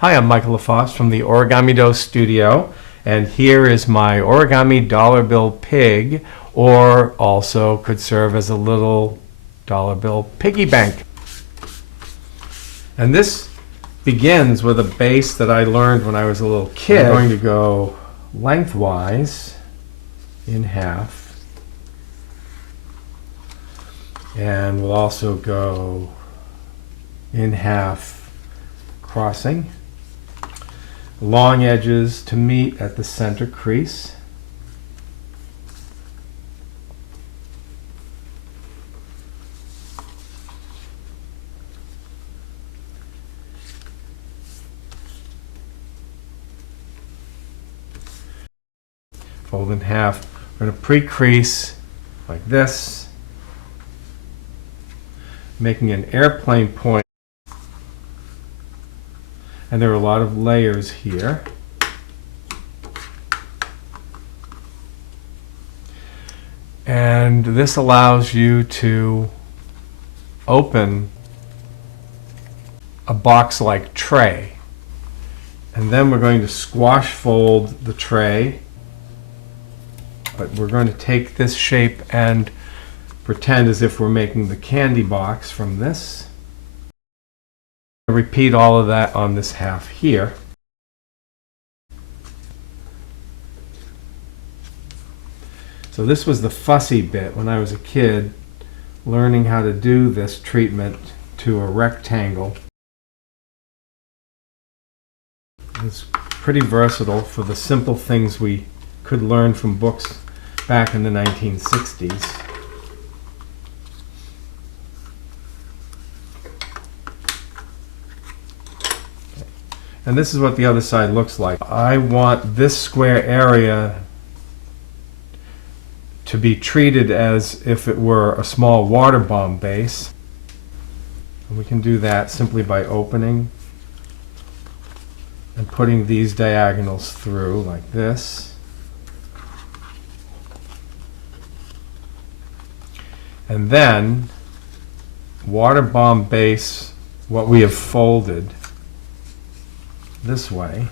Hi, I'm Michael LaFosse from the Origami Dough Studio, and here is my origami dollar bill pig, or also could serve as a little dollar bill piggy bank. And this begins with a base that I learned when I was a little kid. I'm going to go lengthwise in half, and we'll also go in half crossing. Long edges to meet at the center crease. Fold in half. We're going to pre-crease like this, making an airplane point. And there are a lot of layers here. And this allows you to open a box-like tray. And then we're going to squash fold the tray. But we're going to take this shape and pretend as if we're making the candy box from this. Repeat all of that on this half here. So this was the fussy bit when I was a kid, learning how to do this treatment to a rectangle. It's pretty versatile for the simple things we could learn from books back in the 1960s. And this is what the other side looks like. I want this square area to be treated as if it were a small water bomb base. And we can do that simply by opening and putting these diagonals through like this. And then water bomb base what we have folded this way.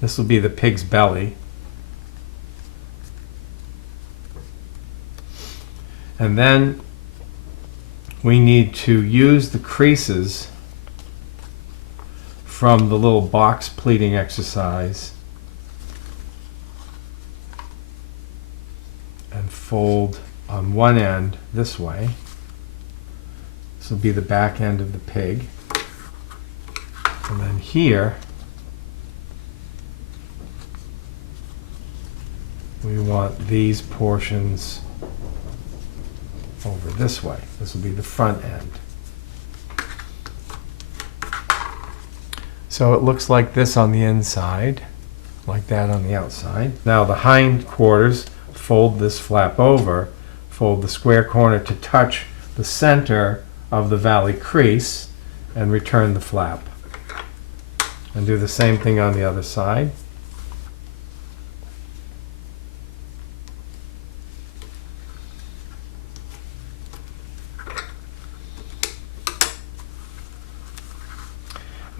This will be the pig's belly. And then we need to use the creases from the little box pleating exercise and fold on one end this way. This will be the back end of the pig. And then here, we want these portions over this way. This will be the front end. So it looks like this on the inside, like that on the outside. Now the hind quarters, fold this flap over, fold the square corner to touch the center of the valley crease, and return the flap. And do the same thing on the other side.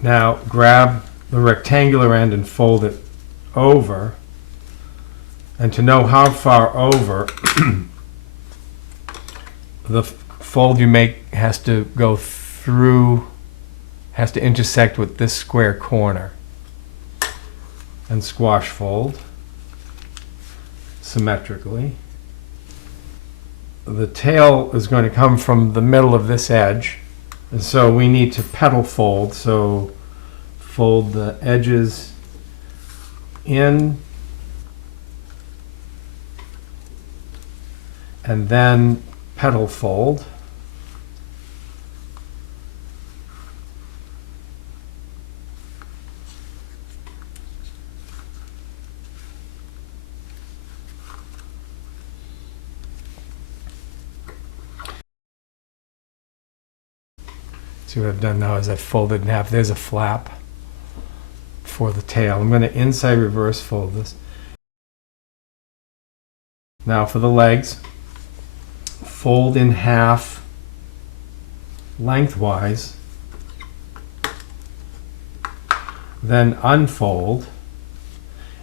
Now grab the rectangular end and fold it over. And to know how far over, the fold you make has to go through, has to intersect with this square corner. And squash fold symmetrically. The tail is going to come from the middle of this edge, and so we need to petal fold. So fold the edges in and then petal fold. See what I've done now is I've folded in half. There's a flap for the tail. I'm going to inside reverse fold this. Now for the legs, fold in half lengthwise, then unfold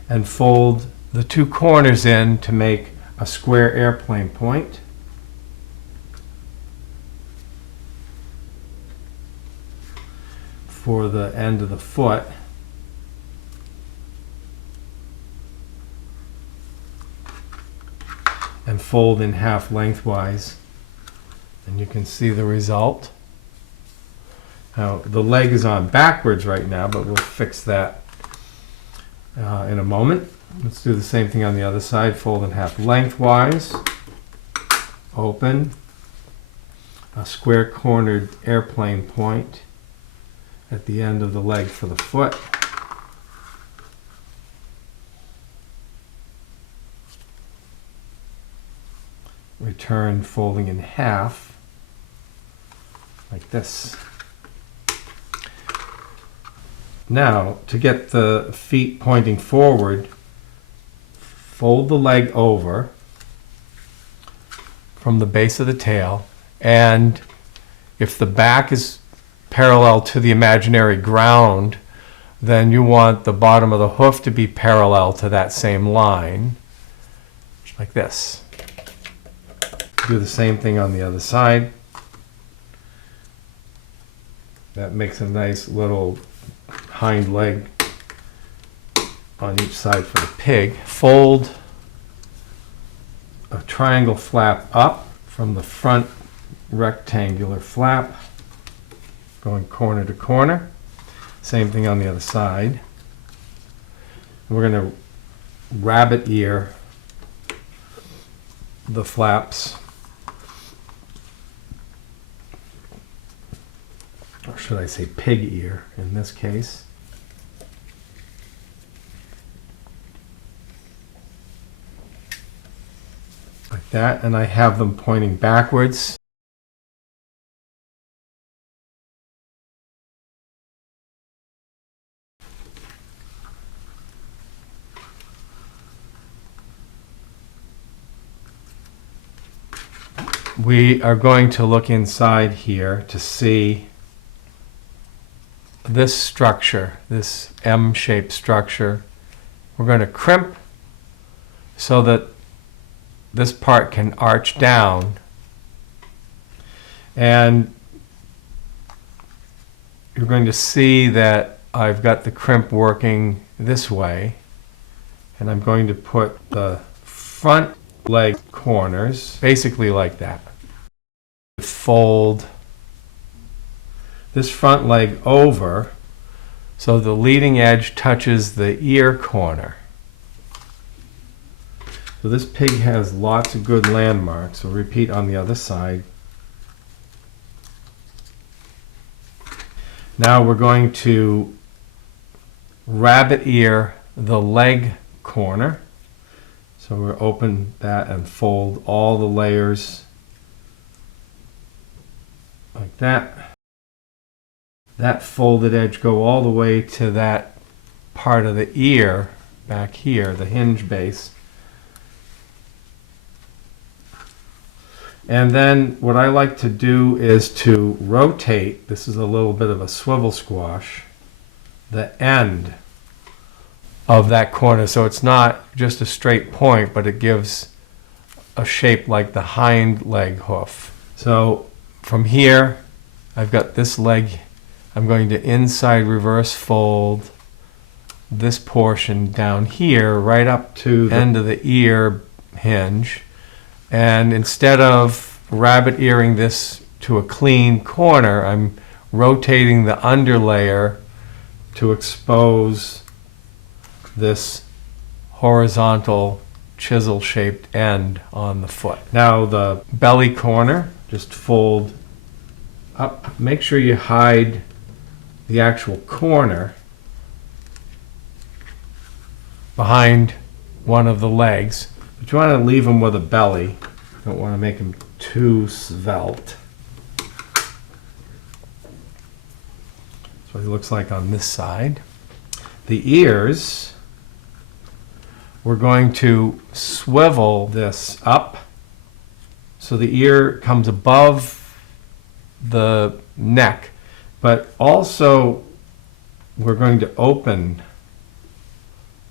and fold the two corners in to make a square airplane point. For the end of the foot. And fold in half lengthwise, and you can see the result. Now the leg is on backwards right now, but we'll fix that in a moment. Let's do the same thing on the other side. Fold in half lengthwise, open, a square cornered airplane point at the end of the leg for the foot. Return folding in half like this. Now, to get the feet pointing forward, fold the leg over from the base of the tail, and if the back is parallel to the imaginary ground, then you want the bottom of the hoof to be parallel to that same line, like this. Do the same thing on the other side. That makes a nice little hind leg on each side for the pig. Fold a triangle flap up from the front rectangular flap, going corner to corner. Same thing on the other side. We're going to rabbit ear the flaps, or should I say pig ear in this case. Like that, and I have them pointing backwards. We are going to look inside here to see this structure, this M-shaped structure. We're going to crimp so that this part can arch down, and you're going to see that I've got the crimp working this way, and I'm going to put the front leg corners basically like that. Fold this front leg over so the leading edge touches the ear corner. So this pig has lots of good landmarks. We'll repeat on the other side. Now we're going to rabbit ear the leg corner. So we'll open that and fold all the layers like that. That folded edge go all the way to that part of the ear back here, the hinge base. And then what I like to do is to rotate, this is a little bit of a swivel squash, the end of that corner. So it's not just a straight point, but it gives a shape like the hind leg hoof. So from here, I've got this leg. I'm going to inside reverse fold this portion down here right up to the end of the ear hinge. And instead of rabbit earing this to a clean corner, I'm rotating the underlayer to expose this horizontal chisel shaped end on the foot. Now the belly corner, just fold up. Make sure you hide the actual corner behind one of the legs. But you want to leave them with a belly. Don't want to make them too svelte. That's what he looks like on this side. The ears, we're going to swivel this up so the ear comes above the neck, but also we're going to open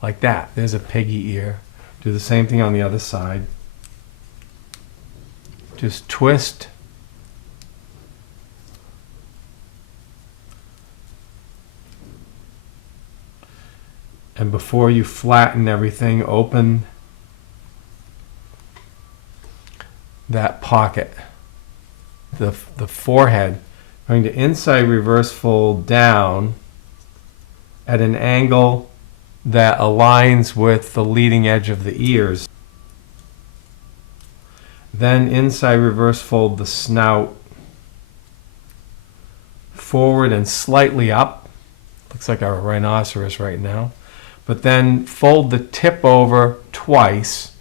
like that. There's a piggy ear. Do the same thing on the other side. Just twist. And before you flatten everything, open that pocket, the forehead. Going to inside reverse fold down at an angle that aligns with the leading edge of the ears. Then inside reverse fold the snout forward and slightly up. Looks like a rhinoceros right now. But then fold the tip over twice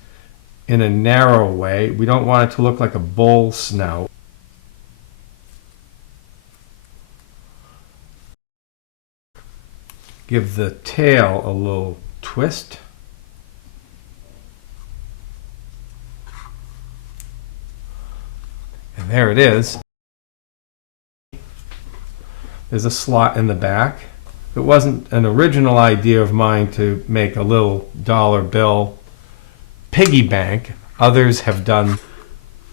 in a narrow way. We don't want it to look like a bull snout. Give the tail a little twist. And there it is. There's a slot in the back. It wasn't an original idea of mine to make a little dollar bill piggy bank. Others have done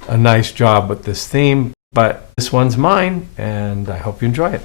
a nice job with this theme, but this one's mine, and I hope you enjoy it.